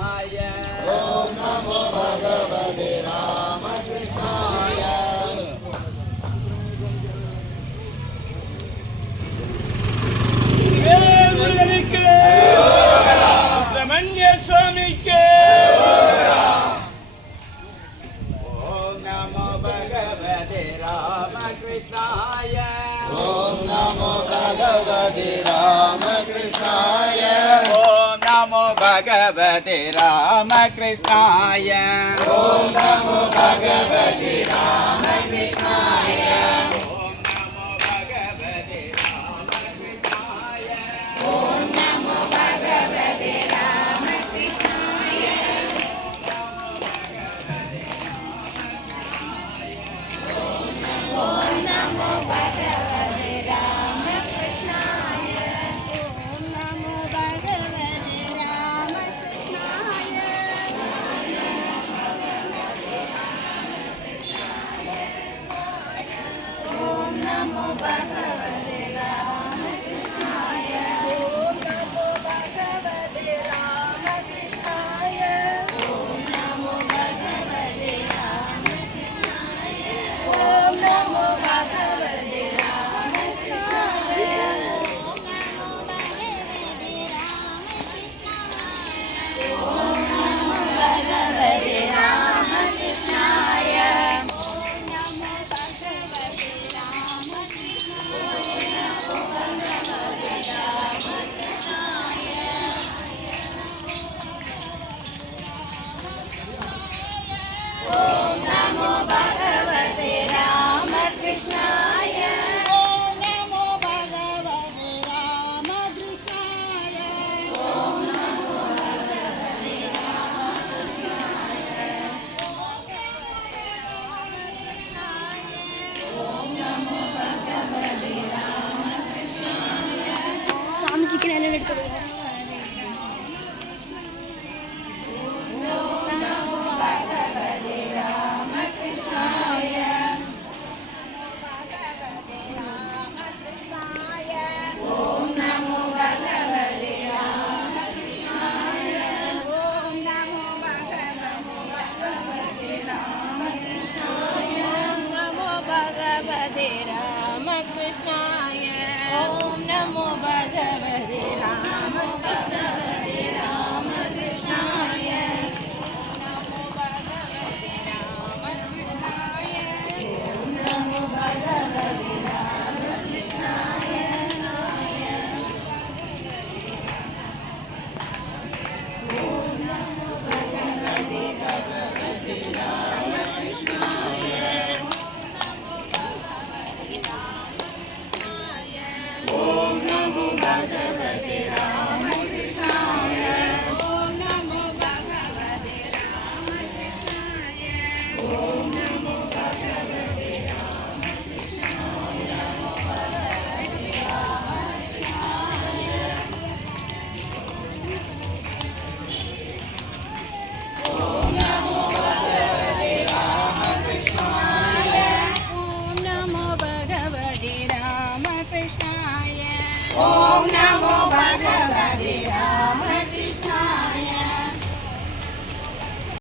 रामकृष्णाय ओम नमो भगवते रामकृष्णाय सुब्रह्मण्य स्वामी के ओम नमो भगवते रामकृष्णाय ओम नमो भगवते रामकृष्णाय ओम नमो भगवते रामकृष्णाय ओम नमो भगवते रामकृष्णाय ओम नमो भगवते रामकृष्णाय ओम नमो भगवते रामकृष्णाय ओम नमो भगवते रामकृष्णाय ओम नमो भगवते रामकृष्णाय ओम नमो भगवते रामकृष्णाय